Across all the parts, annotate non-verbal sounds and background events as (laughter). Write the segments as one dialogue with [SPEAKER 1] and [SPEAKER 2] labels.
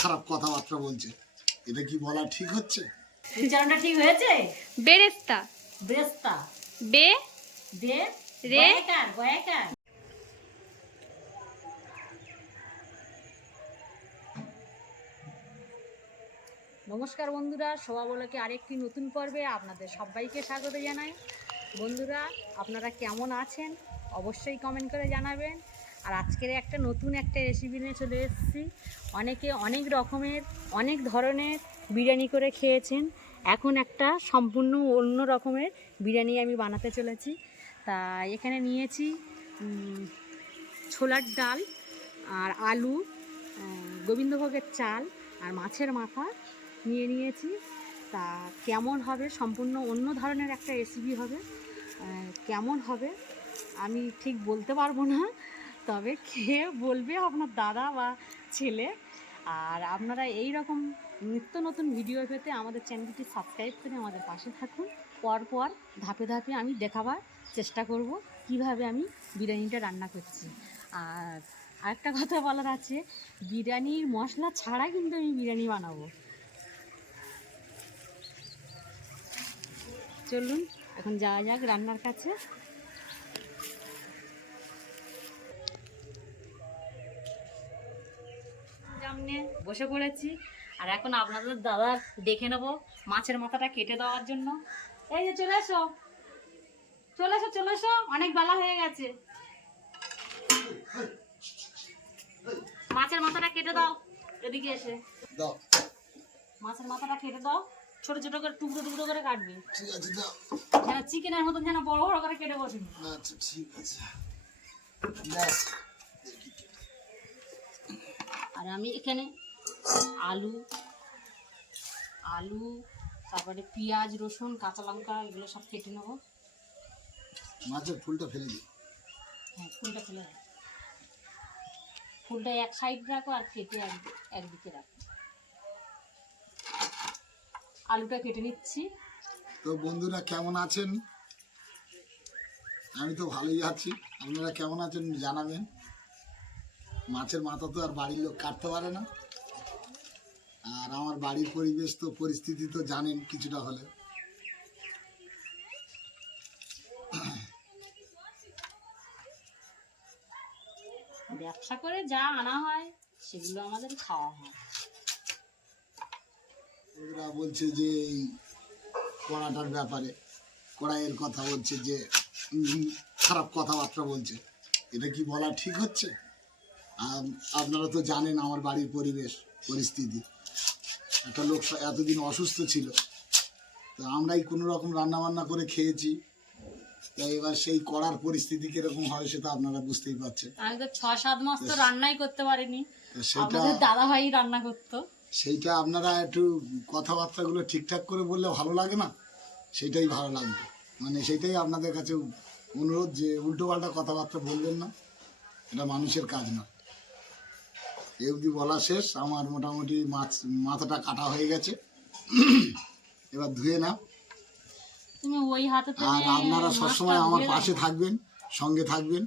[SPEAKER 1] খারাপ কথাবার্তা বলছে। এটা কি বলা ঠিক হচ্ছে?
[SPEAKER 2] উচ্চারণটা ঠিক হয়েছে?
[SPEAKER 3] বেরেস্তা।
[SPEAKER 2] ব্রেস্তা।
[SPEAKER 3] বে
[SPEAKER 2] দে
[SPEAKER 3] রে?
[SPEAKER 2] গয়াকার গয়াকার নমস্কার বন্ধুরা শোভা বলাকে আরেকটি নতুন পর্বে আপনাদের সবাইকে স্বাগত জানাই। বন্ধুরা আপনারা কেমন আছেন? অবশ্যই কমেন্ট করে জানাবেন। আর আজকের একটা নতুন একটা রেসিপি নিয়ে চলে এসেছি। অনেকে অনেক রকমের, অনেক ধরনের বিরিয়ানি করে খেয়েছেন। এখন একটা সম্পূর্ণ অন্য রকমের বিরিয়ানি আমি বানাতে চলেছি। তা এখানে নিয়েছি ছোলার ডাল আর আলু গোবিন্দভোগের চাল আর মাছের মাথা নিয়ে নিয়েছি। তা কেমন হবে? সম্পূর্ণ অন্য ধরনের একটা রেসিপি হবে। কেমন হবে? আমি ঠিক বলতে পারব না। তবে খেয়ে বলবে আপনার দাদা বা ছেলে? আর আপনারা এই রকম নিত্য নতুন ভিডিও পেতে আমাদের চ্যানেলটি সাবস্ক্রাইব করে আমাদের পাশে থাকুন। পর পর ধাপে ধাপে আমি দেখাবার চেষ্টা করব কীভাবে আমি বিরিয়ানিটা রান্না করছি। আর আরেকটা কথা বলার আছে, বিরিয়ানির মশলা ছাড়া কিন্তু আমি বিরিয়ানি বানাবো। চলুন, এখন যাওয়া যাক রান্নার কাছে। সামনে বসে পড়েছি। আর এখন আপনাদের দাদা দেখে নেব মাছের মাথাটা কেটে দেওয়ার জন্য। এই যে চলে এসো। চলে এসো চলে এসো। অনেক বেলা হয়ে গেছে। মাছের মাথাটা কেটে দাও এদিকে এসে।
[SPEAKER 1] দাও।
[SPEAKER 2] মাছের মাথাটা কেটে দাও। ছোট ছোট করে টুকরো টুকরো করে কাটবে।
[SPEAKER 1] ঠিক আছে দাও।
[SPEAKER 2] যেন চিকেনের মতন যেন বড় বড় করে কেটে বসবি
[SPEAKER 1] আচ্ছা ঠিক আছে।
[SPEAKER 2] আর আমি এখানে আলু আলু তারপরে পেঁয়াজ রসুন কাঁচা লঙ্কা এগুলো সব কেটে নেব।
[SPEAKER 1] মাছের ফুলটা ফেলে দিই।
[SPEAKER 2] হ্যাঁ ফুলটা ফেলে রাখো ফুলটা এক সাইড রাখো আর কেটে এক একদিকে রাখো। আলুটা কেটে নিচ্ছি।
[SPEAKER 1] তো বন্ধুরা কেমন আছেন? আমি তো ভালোই আছি। আপনারা কেমন আছেন জানাবেন। মাছের মাথা তো আর বাড়ির লোক কাটতে পারে না। আর আমার বাড়ির পরিবেশ তো পরিস্থিতি তো জানেন কিছুটা হলে।
[SPEAKER 2] ব্যবসা করে যা আনা হয় সেগুলো আমাদের খাওয়া হয়।
[SPEAKER 1] ওরা বলছে যে এই কড়াটার ব্যাপারে কড়াইয়ের কথা বলছে যে খারাপ কথাবার্তা বলছে। এটা কি বলা ঠিক হচ্ছে? আপনারা তো জানেন আমার বাড়ির পরিবেশ পরিস্থিতি। একটা লোক এতদিন অসুস্থ ছিল। তো আমরাই কোনো রকম রান্না বান্না করে খেয়েছি। তো এবার সেই করার পরিস্থিতি কীরকম হয় সেটা আপনারা বুঝতেই পারছেন।
[SPEAKER 2] আমি তো ছ সাত মাস তো রান্নাই করতে পারিনি।
[SPEAKER 1] সেটা
[SPEAKER 2] দাদা ভাই রান্না করতো।
[SPEAKER 1] সেইটা আপনারা একটু কথাবার্তাগুলো ঠিকঠাক করে বললে ভালো লাগে না? সেটাই ভালো লাগবে। মানে সেটাই আপনাদের কাছে অনুরোধ যে উল্টো পাল্টা কথাবার্তা বলবেন না। এটা মানুষের কাজ না। এ অবধি বলা শেষ। আমার মোটামুটি মাছ মাথাটা কাটা হয়ে গেছে। এবার ধুয়ে না
[SPEAKER 2] তুমি ওই হাতে
[SPEAKER 1] আর আপনারা সবসময় আমার পাশে থাকবেন সঙ্গে থাকবেন।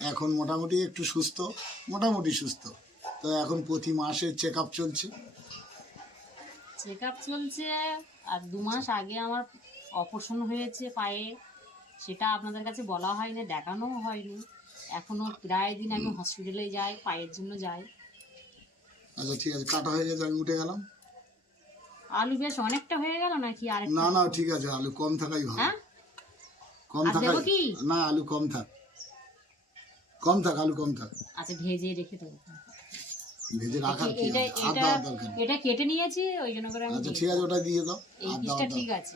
[SPEAKER 1] এখন মোটামুটি একটু সুস্থ মোটামুটি সুস্থ। তো এখন প্রতি মাসে চেক আপ চলছে।
[SPEAKER 2] চেক আপ চলছে আর দু মাস আগে আমার অপারেশন হয়েছে পায়ে। সেটা আপনাদের কাছে বলা হয়নি দেখানোও হয়নি। এখনও প্রায় দিন আমি হসপিটালে যাই পায়ের জন্য যাই।
[SPEAKER 1] আচ্ছা ঠিক আছে কাটা হয়ে গেছে আমি উঠে গেলাম।
[SPEAKER 2] আলু বেশ অনেকটা হয়ে গেল নাকি আর
[SPEAKER 1] না না ঠিক আছে আলু কম থাকাই ভালো।
[SPEAKER 2] হ্যাঁ?
[SPEAKER 1] কম থাকাই? না আলু কম থাক। কম থাক আলু কম থাক।
[SPEAKER 2] আচ্ছা ভেজে রেখে দেবো।
[SPEAKER 1] ভেজে রাখার কি
[SPEAKER 2] এটা এটা
[SPEAKER 1] দরকার
[SPEAKER 2] এটা কেটে নিয়েছি ওই জন্য করে আমি
[SPEAKER 1] আচ্ছা ঠিক আছে ওটা দিয়ে দাও।
[SPEAKER 2] ঠিক আছে।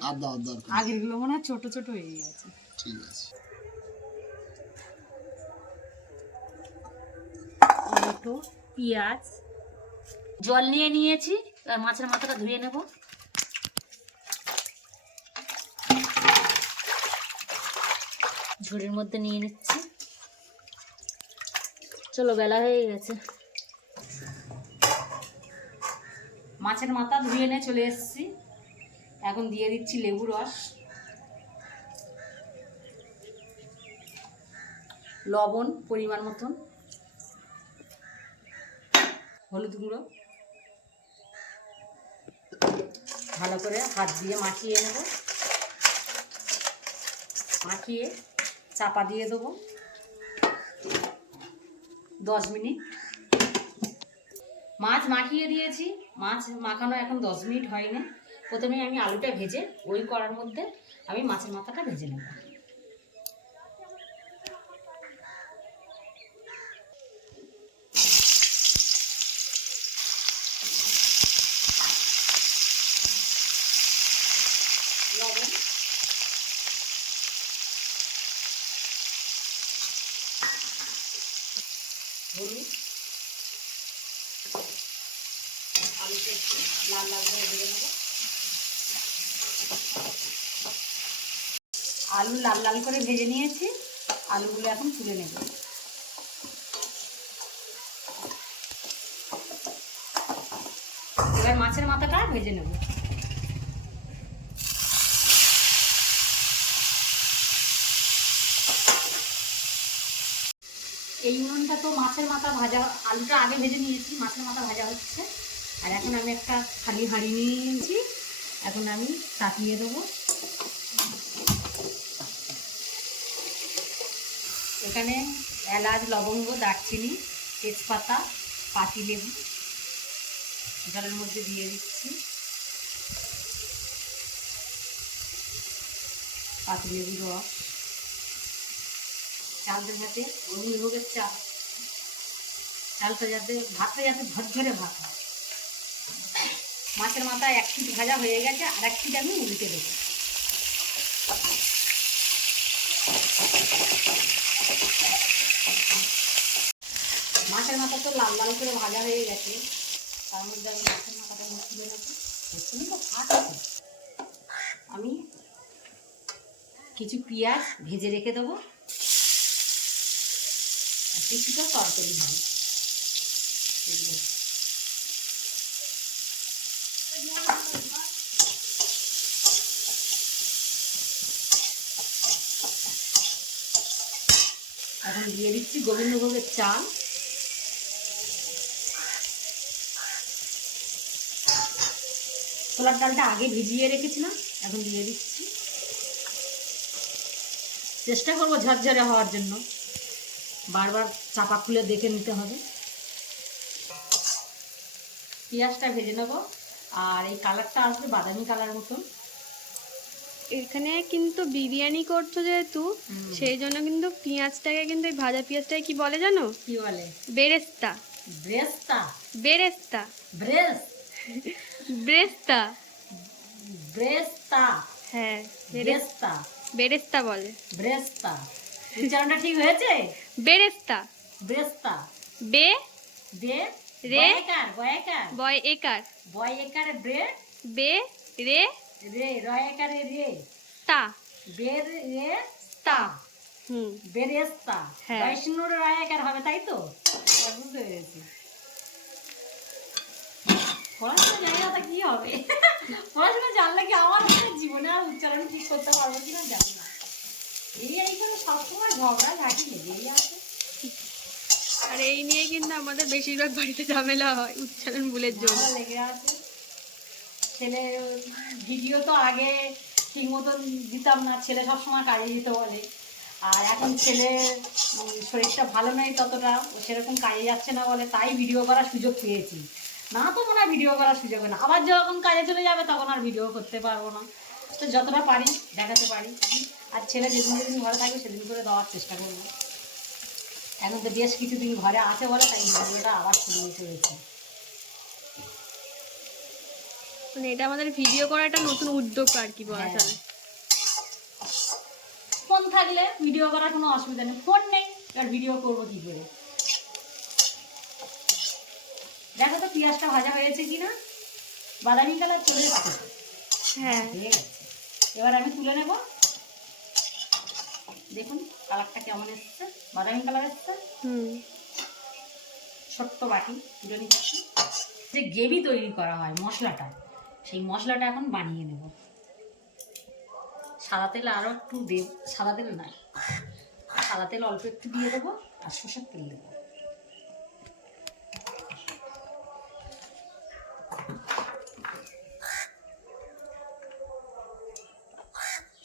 [SPEAKER 1] দরকার নেই।
[SPEAKER 2] আগেরগুলো মনে হয় ছোট ছোট হয়ে গেছে।
[SPEAKER 1] ঠিক আছে।
[SPEAKER 2] টমেটো পেঁয়াজ জল নিয়ে নিয়েছি, এবার মাছের মাথাটা ধুয়ে নেব। ঝুড়ির মধ্যে নিয়ে নিচ্ছি। চলো, বেলা হয়ে গেছে। মাছের মাথা ধুয়ে নিয়ে চলে এসেছি। এখন দিয়ে দিচ্ছি লেবু রস। লবণ পরিমাণ মতন। হলুদ গুঁড়ো। ভালো করে হাত দিয়ে মাখিয়ে নেব। মাখিয়ে চাপা দিয়ে দেবো। দশ মিনিট। মাছ মাখিয়ে দিয়েছি। মাছ মাখানো এখন দশ মিনিট হয়নি। প্রথমে আমি আলুটা ভেজে ওই করার মধ্যে আমি মাছের মাথাটা ভেজে নেব লবণ হলুদ আলুটা একটু লাল লাল করে ভেজে নেব আলু লাল লাল করে ভেজে নিয়েছি। আলুগুলো এখন তুলে নেব। এবার মাছের মাথাটা ভেজে নেব। এই উনুনটা তো মাছের মাথা ভাজা, আলুটা আগে ভেজে নিয়েছি, মাছের মাথা ভাজা হচ্ছে। আর এখন আমি একটা খালি হাঁড়ি নিয়ে নিয়েছি। এখন আমি তাকিয়ে দেবো। এখানে এলাচ, লবঙ্গ, দারচিনি, তেজপাতা, পাতি লেবু জলের মধ্যে দিয়ে দিচ্ছি। পাতি লেবু রস। চালটা যাতে অগ্নিভোগের চাল। চালটা যাতে ভাতটা যাতে ঝরঝরে ভাত হয়। মাছের মাথায় এক ফিট ভাজা হয়ে গেছে, আর এক ফিট আমি উল্টে দেবো মাছের মাথা তো লাল লাল করে ভাজা হয়ে গেছে। তার মধ্যে আমি মাছের মাথাটা তুলে নেব। এক্ষুনি তো ফাট। আমি কিছু পেঁয়াজ ভেজে রেখে দেবো। কিছুটা তরকারি হবে। এখন দিয়ে দিচ্ছি গোবিন্দভোগের চাল। ছোলার ডালটা আগে ভিজিয়ে রেখেছিলাম এখন দিয়ে দিচ্ছি। চেষ্টা করব ঝরঝরে হওয়ার জন্য। বারবার চাপা খুলে দেখে নিতে হবে। পেঁয়াজটা ভেজে নেব আর এই কালারটা আসবে বাদামি কালার মতন।
[SPEAKER 3] এখানে কিন্তু বিরিয়ানি করছ যেহেতু সেই জন্য কিন্তু পেঁয়াজটাকে কিন্তু এই ভাজা পেঁয়াজটাকে কি বলে জানো?
[SPEAKER 2] কি বলে?
[SPEAKER 3] বেরেস্তা।
[SPEAKER 2] ব্রেস্তা?
[SPEAKER 3] বেরেস্তা।
[SPEAKER 2] ব্রেস
[SPEAKER 3] ব্রেস্তা।
[SPEAKER 2] ব্রেস্তা।
[SPEAKER 3] হ্যাঁ বেরেস-
[SPEAKER 2] ব্রেস্তা।
[SPEAKER 3] বেরেস্তা বলে।
[SPEAKER 2] ব্রেস্তা। উচ্চারণটা ঠিক হয়েছে?
[SPEAKER 3] বেরেস্তা।
[SPEAKER 2] ব্রেস্তা।
[SPEAKER 3] বে
[SPEAKER 2] বে
[SPEAKER 3] রে।
[SPEAKER 2] বয়কার বয়কার।
[SPEAKER 3] বয় একার
[SPEAKER 2] বয়কারে ব্রে
[SPEAKER 3] বে রে
[SPEAKER 2] রে রয়কারে রে।
[SPEAKER 3] তা।
[SPEAKER 2] বের রে
[SPEAKER 3] তা। হুম।
[SPEAKER 2] বেরেস্তা।
[SPEAKER 3] হ্যাঁ।
[SPEAKER 2] বৈষ্ণুর রয়াকার হবে তাই তো? বুঝতে পেরেছি। পড়াশোনা জানি না তা কি হবে? পড়াশোনা জানলে কি আমার জীবনে আর উচ্চারণ ঠিক করতে পারব কিনা জানি না। এই সবসময় ঝগড়া ঝাঁটি লেগেই আছে।
[SPEAKER 3] আর এই নিয়ে কিন্তু আমাদের বেশিরভাগ বাড়িতে ঝামেলা হয় উচ্চারণ ভুলের জন্য।
[SPEAKER 2] লেগে আছে। ছেলে ভিডিও তো আগে ঠিক মতন দিতাম না ছেলে সবসময় কাজে দিতে বলে। আর এখন ছেলে শরীরটা ভালো নয় ততটা সেরকম কাজে যাচ্ছে না বলে তাই ভিডিও করার সুযোগ পেয়েছি। না তো মনে হয় ভিডিও করার সুযোগ না। আবার যখন কাজে চলে যাবে তখন আর ভিডিও করতে পারব না। তো যতটা পারি দেখাতে পারি। আর ছেলে যেদিন যেদিন ঘরে থাকবে সেদিন করে দেওয়ার চেষ্টা করব। এখন তো বেশ কিছুদিন ঘরে আছে বলে তাই ভিডিওটা আবার শুরু হয়েছে।
[SPEAKER 3] মানে এটা আমাদের ভিডিও করা একটা নতুন উদ্যোগ আর কি বলা
[SPEAKER 2] হ্যাঁ।
[SPEAKER 3] চলে।
[SPEAKER 2] ফোন থাকলে ভিডিও করার কোনো অসুবিধা নেই। ফোন নেই এবার ভিডিও করব কি করে? দেখো তো পেঁয়াজটা ভাজা হয়েছে কি না বাদামি কালার চলে এসছে।
[SPEAKER 3] হ্যাঁ।
[SPEAKER 2] এবার আমি তুলে নেব। দেখুন কালারটা কেমন এসছে। বাদামি কালার এসছে।
[SPEAKER 3] হুম।
[SPEAKER 2] ছোট্ট বাটি তুলে নিচ্ছি। যে গ্রেভি তৈরি করা হয় মশলাটা সেই মশলাটা এখন বানিয়ে নেব। সাদা তেল আরও একটু দেব সাদা তেল না সাদা তেল অল্প একটু দিয়ে দেবো আর সর্ষের তেল দেবো।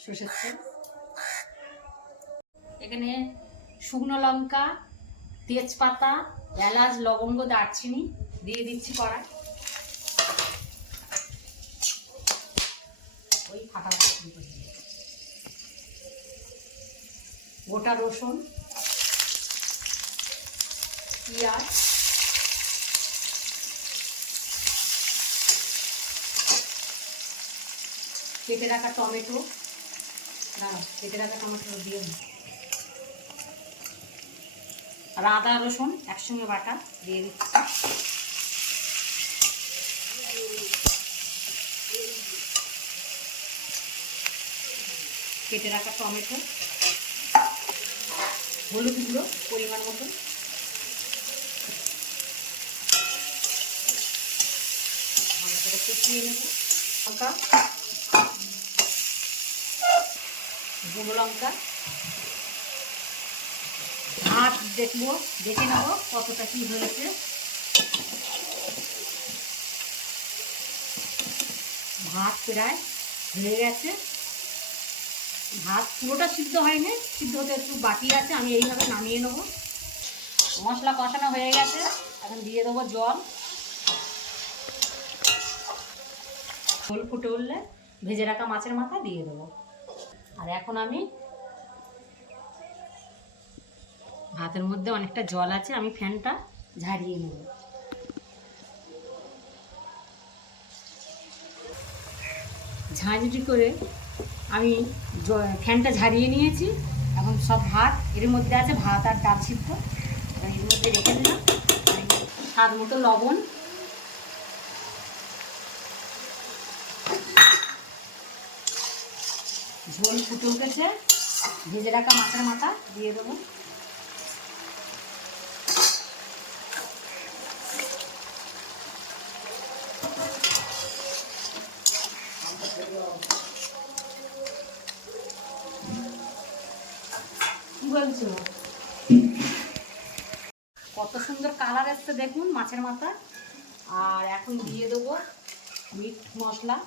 [SPEAKER 2] সর্ষের তেল এখানে শুকনো লঙ্কা, তেজপাতা, এলাচ, লবঙ্গ, দারচিনি দিয়ে দিচ্ছি কড়াই। ওই ফাটা গোটা রসুন, পেঁয়াজ, কেটে রাখা টমেটো আদা, রসুন একসঙ্গে বাটা দিয়ে দিচ্ছি। কেটে রাখা টমেটো হলুদ গুঁড়ো পরিমাণ মতো ভালো করে কষিয়ে নেব। লঙ্কা গুঁড়ো লঙ্কা। ভাত দেখব, দেখে নেব কতটা কি হয়েছে। ভাত প্রায় হয়ে গেছে। ভাত পুরোটা সিদ্ধ হয়নি, সিদ্ধ হতে একটু বাকি আছে, আমি এইভাবে নামিয়ে নেব। মশলা কষানো হয়ে গেছে, এখন দিয়ে দেবো জল। ঝোল ফুটে উঠলে ভেজে রাখা মাছের মাথা দিয়ে দেবো। আর এখন আমি ভাতের মধ্যে অনেকটা জল আছে, আমি ফ্যানটা ঝাড়িয়ে নেব। ঝাঁঝরি করে আমি ফ্যানটা ঝাড়িয়ে নিয়েছি, এখন সব ভাত, এর মধ্যে আছে ভাত আর ডাল সিদ্ধ এর মধ্যে রেখে দিলাম। স্বাদ মতো লবণ ঝোল ফুটে উঠেছে। ভেজে রাখা মাছের মাথা, দিয়ে দেবো। বলছো? কত সুন্দর কালার এসছে দেখুন মাছের মাথা। আর এখন দিয়ে দেবো মিট মশলা।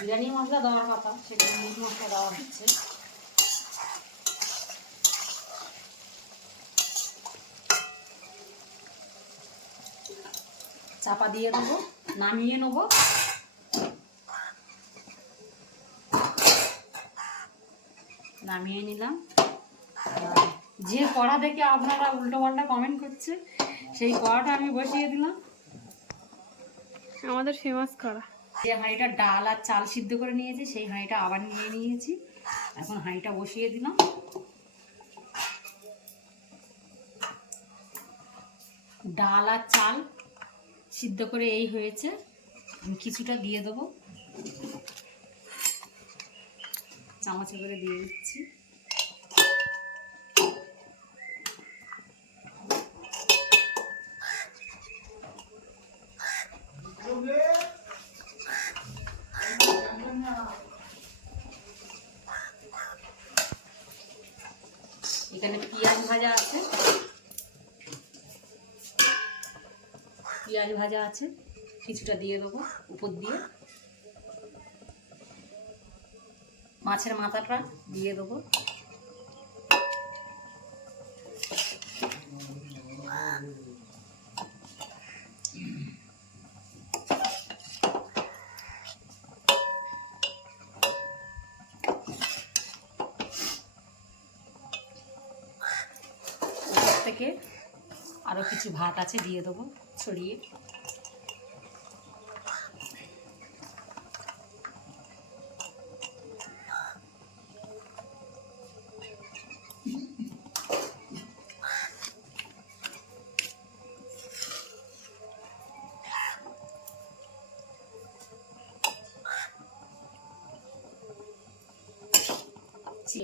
[SPEAKER 2] বিরিয়ানি মশলা দেওয়ার কথা সেটা মিট মশলা দেওয়া হচ্ছে। চাপা দিয়ে দেবো নামিয়ে নেব। নামিয়ে নিলাম। যে কড়া দেখে আপনারা উল্টো পাল্টা কমেন্ট করছে, সেই কড়াটা আমি বসিয়ে দিলাম।
[SPEAKER 3] আমাদের ফেমাস করা
[SPEAKER 2] যে হাঁড়িটা ডাল আর চাল সিদ্ধ করে নিয়েছি, সেই হাঁড়িটা আবার নিয়ে নিয়েছি। এখন হাঁড়িটা বসিয়ে দিলাম। ডাল আর চাল সিদ্ধ করে এই হয়েছে। আমি কিছুটা দিয়ে দেবো। চামচে করে দিয়ে দিচ্ছি এখানে পেঁয়াজ ভাজা আছে। পেঁয়াজ ভাজা আছে। কিছুটা দিয়ে দেবো উপর দিয়ে। মাছের মাথাটা দিয়ে দেবো। থেকে আরও কিছু ভাত আছে দিয়ে দেবো ছড়িয়ে।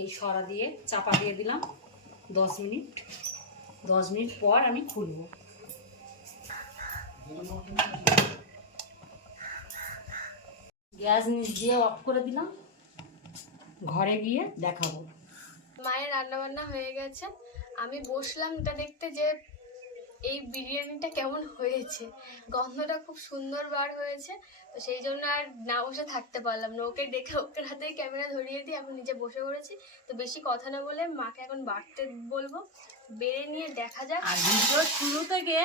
[SPEAKER 2] এই সরা দিয়ে চাপা দিয়ে দিলাম দশ মিনিট। দশ মিনিট পর আমি খুলবো। গ্যাস নিচ দিয়ে অফ করে দিলাম। ঘরে গিয়ে দেখাবো।
[SPEAKER 3] মায়ের রান্না বান্না হয়ে গেছে। আমি বসলাম এটা দেখতে যে এই বিরিয়ানিটা কেমন হয়েছে। গন্ধটা খুব সুন্দর বার হয়েছে। তো সেই জন্য আর না বসে থাকতে পারলাম না। ওকে দেখে ওকে হাতেই ক্যামেরা ধরিয়ে দিয়ে এখন নিজে বসে পড়েছি। তো বেশি কথা না বলে মাকে এখন বাড়তে বলব। বেড়ে নিয়ে দেখা যাক।
[SPEAKER 2] আর ভিডিও শুরু থেকে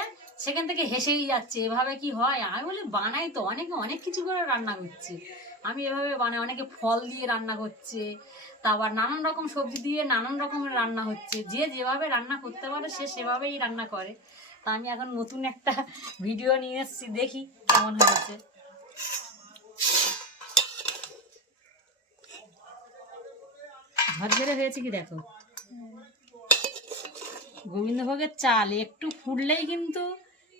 [SPEAKER 2] সেখান থেকে হেসেই যাচ্ছে, এভাবে কি হয়? আমি বলি, বানাই তো, অনেকে অনেক কিছু করে রান্না করছে। আমি এভাবে বানাই, অনেকে ফল দিয়ে রান্না করছে, তারপর নানান রকম সবজি দিয়ে নানান রকমের রান্না হচ্ছে। যে যেভাবে রান্না করতে পারে, সে সেভাবেই রান্না করে। তা আমি এখন নতুন একটা ভিডিও নিয়ে এসেছি, দেখি কেমন হয়েছে। ঝরঝরে হয়েছে কি দেখো? গোবিন্দভোগের চাল একটু ফুটলেই কিন্তু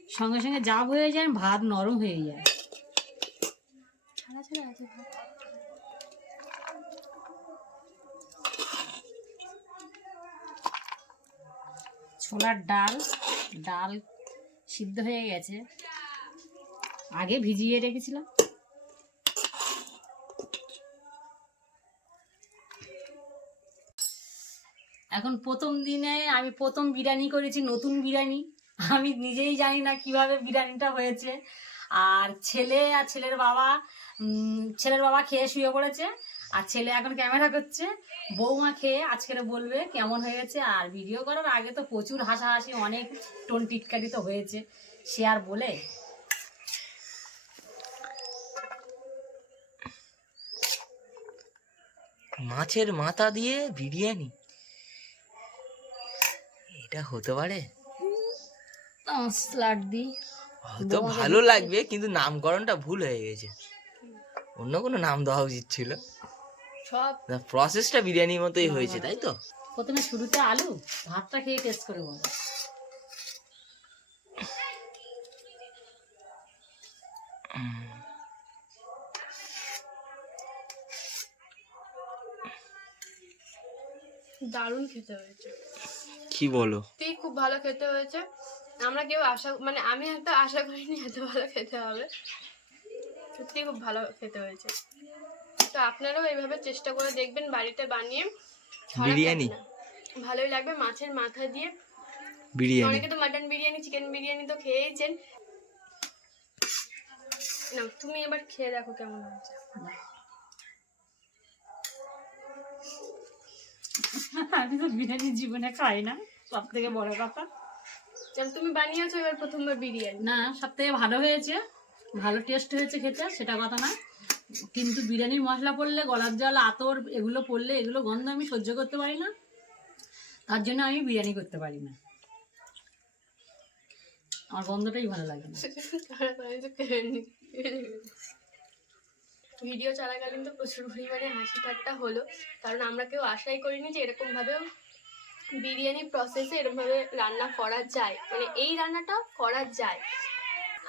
[SPEAKER 2] সঙ্গে সঙ্গে জাব হয়ে যায় ভাত নরম হয়ে যায়।
[SPEAKER 3] ভাত।
[SPEAKER 2] ছোলার ডাল ডাল সিদ্ধ হয়ে গেছে। আগে ভিজিয়ে রেখেছিলাম। এখন প্রথম দিনে আমি প্রথম বিরিয়ানি করেছি, নতুন বিরিয়ানি। আমি নিজেই জানি না কীভাবে বিরিয়ানিটা হয়েছে। আর ছেলে আর ছেলের বাবা ছেলের বাবা খেয়ে শুয়ে পড়েছে। আর ছেলে এখন ক্যামেরা করছে। বৌমা খেয়ে আজকের বলবে কেমন হয়েছে। আর ভিডিও করার আগে তো প্রচুর হাসাহাসি, অনেক টোন টিটকারি তো হয়েছে। সে আর বলে
[SPEAKER 4] মাছের মাথা দিয়ে বিরিয়ানি। এটা হতে পারে?
[SPEAKER 2] স্লাট দি
[SPEAKER 4] হয়তো ভালো লাগবে কিন্তু নামকরণটা ভুল হয়ে গেছে। অন্য কোনো নাম দেওয়া উচিত ছিল।
[SPEAKER 3] সব
[SPEAKER 4] প্রসেসটা বিরিয়ানির মতোই হয়েছে তাই তো?
[SPEAKER 2] প্রথমে শুরুতে আলু ভাতটা খেয়ে টেস্ট করে বলো।
[SPEAKER 3] দারুণ খেতে হয়েছে।
[SPEAKER 4] কি বলো?
[SPEAKER 3] সত্যিই খুব ভালো খেতে হয়েছে। আমরা কেউ আশা মানে আমি একটা আশা করিনি এত ভালো খেতে হবে। সত্যি খুব ভালো খেতে হয়েছে। তো আপনারাও এইভাবে চেষ্টা করে দেখবেন বাড়িতে বানিয়ে।
[SPEAKER 4] বিরিয়ানি?
[SPEAKER 3] ভালোই লাগবে মাছের মাথা দিয়ে।
[SPEAKER 4] বিরিয়ানি?
[SPEAKER 3] অনেকে তো মাটন বিরিয়ানি চিকেন বিরিয়ানি তো খেয়েইছেন। না তুমি এবার খেয়ে দেখো কেমন হয়েছে।
[SPEAKER 2] আমি তো বিরিয়ানি জীবনে খাই না সব থেকে বড় কথা।
[SPEAKER 3] যেমন তুমি বানিয়েছো এবার প্রথমবার বিরিয়ানি।
[SPEAKER 2] না সব থেকে ভালো হয়েছে ভালো টেস্ট হয়েছে খেতে সেটা কথা না। কিন্তু বিরিয়ানির মশলা পড়লে গলার জল আতর এগুলো পড়লে এগুলো গন্ধ আমি সহ্য করতে পারি না। তার জন্য আমি বিরিয়ানি করতে পারি না। আমার গন্ধটাই ভালো লাগে না। (laughs)
[SPEAKER 3] ভিডিও চলাকালীন তো প্রচুর পরিমাণে হাসি ঠাট্টা হলো। কারণ আমরা কেউ আশাই করিনি যে এরকম ভাবেও বিরিয়ানি প্রসেসে এরকম ভাবে রান্না করা যায়। মানে এই রান্নাটা করা যায়।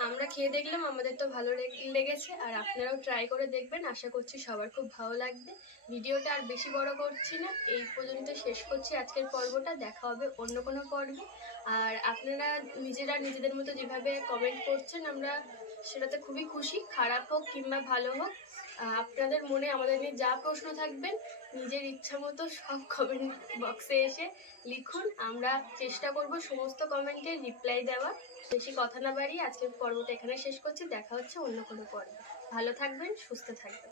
[SPEAKER 3] আমরা খেয়ে দেখলাম, আমাদের তো ভালো লেগেছে। আর আপনারাও ট্রাই করে দেখবেন। আশা করছি সবার খুব ভালো লাগবে। ভিডিওটা আর বেশি বড় করছি না। এই পর্যন্ত শেষ করছি আজকের পর্বটা। দেখা হবে অন্য কোনো পর্বে। আর আপনারা নিজেরা নিজেদের মতো যেভাবে কমেন্ট করছেন, আমরা সেটাতে খুবই খুশি। খারাপ হোক কিংবা ভালো হোক আপনাদের মনে আমাদের নিয়ে যা প্রশ্ন থাকবেন নিজের ইচ্ছা মতো সব কমেন্ট বক্সে এসে লিখুন। আমরা চেষ্টা করব সমস্ত কমেন্টের রিপ্লাই দেওয়া। বেশি কথা না বাড়িয়ে আজকের পর্বটা এখানে শেষ করছি। দেখা হচ্ছে অন্য কোনো পর্বে। ভালো থাকবেন, সুস্থ থাকবেন।